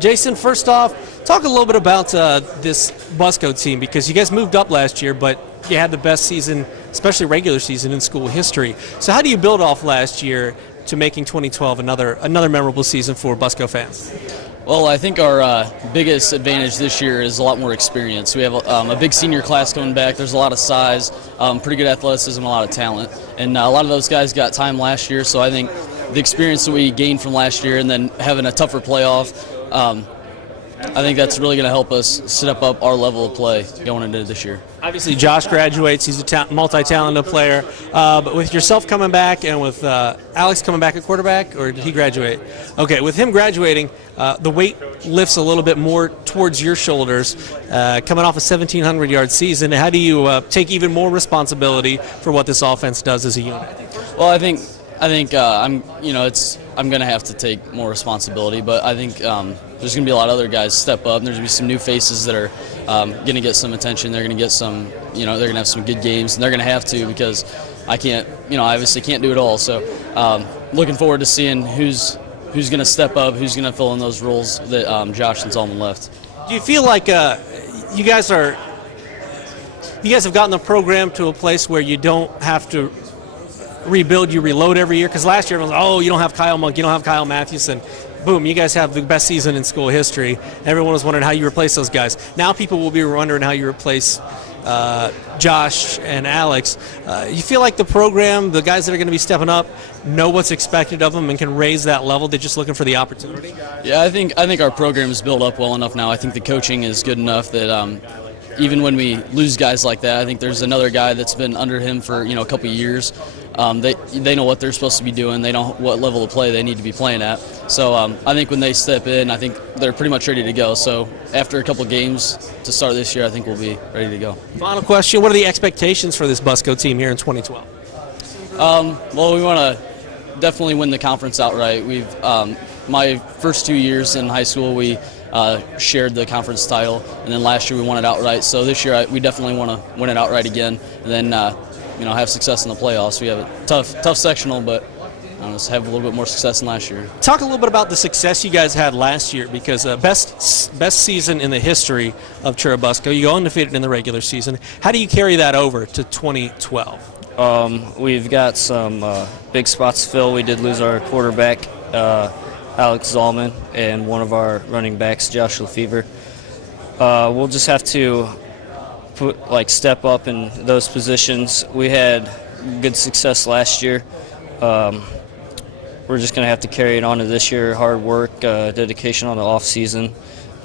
Jason, first off, talk a little bit about this Busco team, because you guys moved up last year, but you had the best season, especially regular season, in school history. So how do you build off last year to making 2012 another memorable season for Busco fans? Well, I think our biggest advantage this year is a lot more experience. We have a big senior class coming back. There's a lot of size, pretty good athleticism, a lot of talent. And a lot of those guys got time last year, so I think the experience that we gained from last year and then having a tougher playoff, I think that's really going to help us step up our level of play going into this year. Obviously, Josh graduates. He's a multi-talented player. But with yourself coming back and with Alex coming back at quarterback, or did he graduate? Okay, with him graduating, the weight lifts a little bit more towards your shoulders. Coming off a 1,700-yard season, how do you take even more responsibility for what this offense does as a unit? Well, I think I'm going to have to take more responsibility, but I think there's going to be a lot of other guys step up, and there's going to be some new faces that are going to get some attention. They're going to get some, they're going to have some good games, and they're going to have to, because I can't, I obviously can't do it all. So looking forward to seeing who's going to step up, who's going to fill in those roles that Josh and Solomon left. Do you feel like you guys have gotten the program to a place where you don't have to rebuild, you reload every year? Because last year everyone was, oh, you don't have Kyle Monk, you don't have Kyle Mathewson. Boom, you guys have the best season in school history. Everyone was wondering how you replace those guys. Now people will be wondering how you replace Josh and Alex. You feel like the program, the guys that are going to be stepping up, know what's expected of them and can raise that level? They're just looking for the opportunity? Yeah, I think our program is built up well enough now. I think the coaching is good enough that even when we lose guys like that, I think there's another guy that's been under him for a couple of years. They know what they're supposed to be doing. They know what level of play they need to be playing at. So I think when they step in, I think they're pretty much ready to go. So after a couple of games to start this year, I think we'll be ready to go. Final question, what are the expectations for this Busco team here in 2012? Well, we want to definitely win the conference outright. My first 2 years in high school, we shared the conference title, and then last year we won it outright. So this year we definitely want to win it outright again, and then have success in the playoffs. We have a tough sectional, but just have a little bit more success than last year. Talk a little bit about the success you guys had last year, because best season in the history of Churubusco. You go undefeated in the regular season. How do you carry that over to 2012? We've got some big spots to fill. We did lose our quarterback, Alex Zalman, and one of our running backs, Josh Lefevre. We'll just have to step up in those positions. We had good success last year. We're just going to have to carry it on to this year. Hard work, dedication on the off season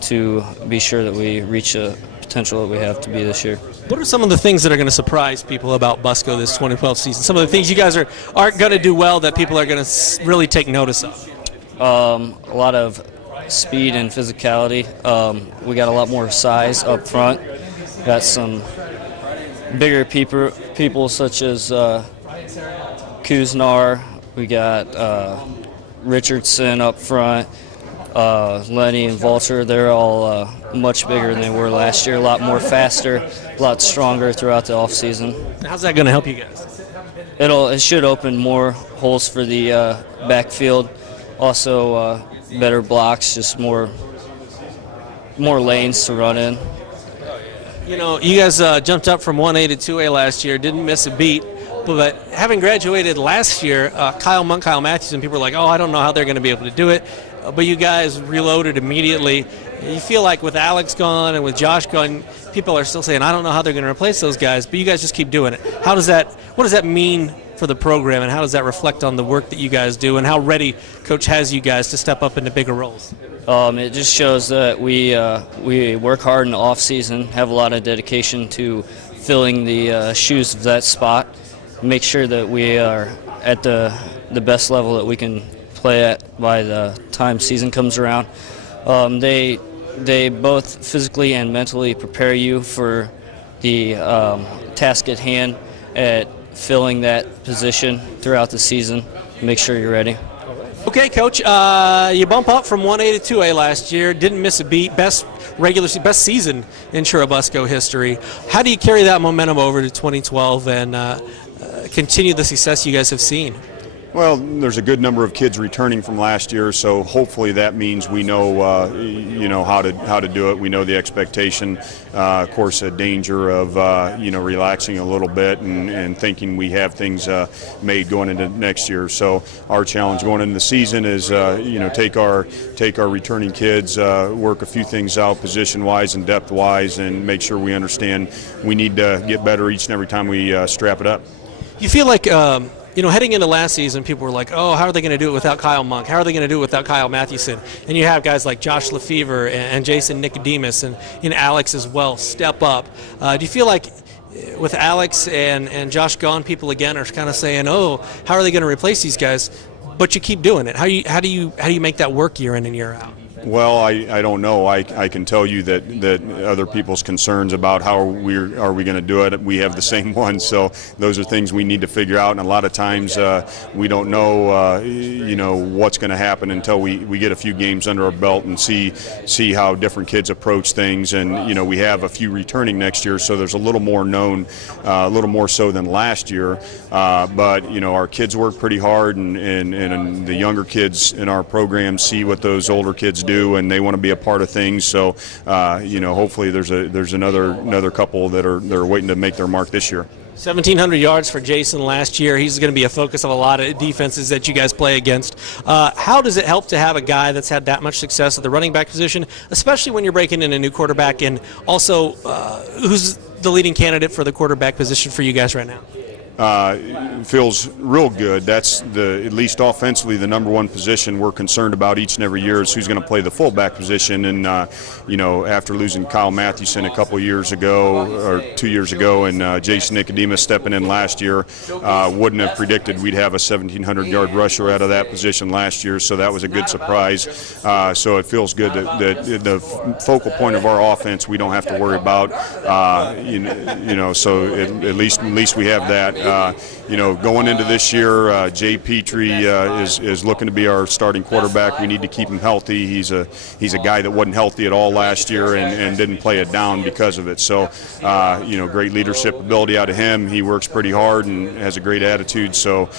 to be sure that we reach a potential that we have to be this year. What are some of the things that are going to surprise people about Busco this 2012 season? Some of the things you guys aren't going to do well that people are going to really take notice of? A lot of speed and physicality. We got a lot more size up front. Got some bigger people such as Kuznar. We got Richardson up front, Lenny and Vulture. They're all much bigger than they were last year, a lot more faster, a lot stronger throughout the offseason. How's that going to help you guys? It should open more holes for the backfield. Also, better blocks, just more lanes to run in. You guys jumped up from 1A to 2A last year, didn't miss a beat. But having graduated last year, Kyle Monk, Kyle Mathewson, people were like, oh, I don't know how they're going to be able to do it. But you guys reloaded immediately. You feel like with Alex gone and with Josh gone, people are still saying, I don't know how they're going to replace those guys, but you guys just keep doing it. What does that mean for the program, and how does that reflect on the work that you guys do, and how ready Coach has you guys to step up into bigger roles? It just shows that we work hard in the off season, have a lot of dedication to filling the shoes of that spot, make sure that we are at the best level that we can play at by the time season comes around. They both physically and mentally prepare you for the task at hand at filling that position throughout the season. Make sure you're ready. Okay, Coach, you bump up from 1A to 2A last year, didn't miss a beat, best season in Churubusco history. How do you carry that momentum over to 2012 and continue the success you guys have seen? Well, there's a good number of kids returning from last year, so hopefully that means we know, how to do it. We know the expectation. Of course, a danger of relaxing a little bit and thinking we have things made going into next year. So our challenge going into the season is take our returning kids, work a few things out position-wise and depth-wise, and make sure we understand we need to get better each and every time we strap it up. You feel like heading into last season, people were like, oh, how are they going to do it without Kyle Monk? How are they going to do it without Kyle Mathewson? And you have guys like Josh Lefevre and Jason Nicodemus and Alex as well step up. Do you feel like with Alex and Josh gone, people again are kind of saying, oh, how are they going to replace these guys? But you keep doing it. How do you make that work year in and year out? Well, I don't know. I can tell you that other people's concerns about how are we going to do it, we have the same ones. So those are things we need to figure out. And a lot of times we don't know, what's going to happen until we get a few games under our belt and see how different kids approach things. And we have a few returning next year, so there's a little more known, a little more so than last year. But our kids work pretty hard, and the younger kids in our program see what those older kids do, and they want to be a part of things. So, hopefully there's another couple that are waiting to make their mark this year. 1,700 yards for Jason last year. He's going to be a focus of a lot of defenses that you guys play against. How does it help to have a guy that's had that much success at the running back position, especially when you're breaking in a new quarterback, and also who's the leading candidate for the quarterback position for you guys right now? Feels real good. That's at least offensively, the number one position we're concerned about each and every year is who's going to play the fullback position. And after losing Kyle Mathewson a couple years ago or 2 years ago, and Jason Nicodemus stepping in last year, wouldn't have predicted we'd have a 1,700-yard rusher out of that position last year. So that was a good surprise. So it feels good that the focal point of our offense we don't have to worry about. So at least we have that. Going into this year, Jay Petrie is looking to be our starting quarterback. We need to keep him healthy. He's a guy that wasn't healthy at all last year and didn't play it down because of it. So, great leadership ability out of him. He works pretty hard and has a great attitude. So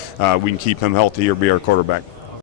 we can keep him healthy or be our quarterback.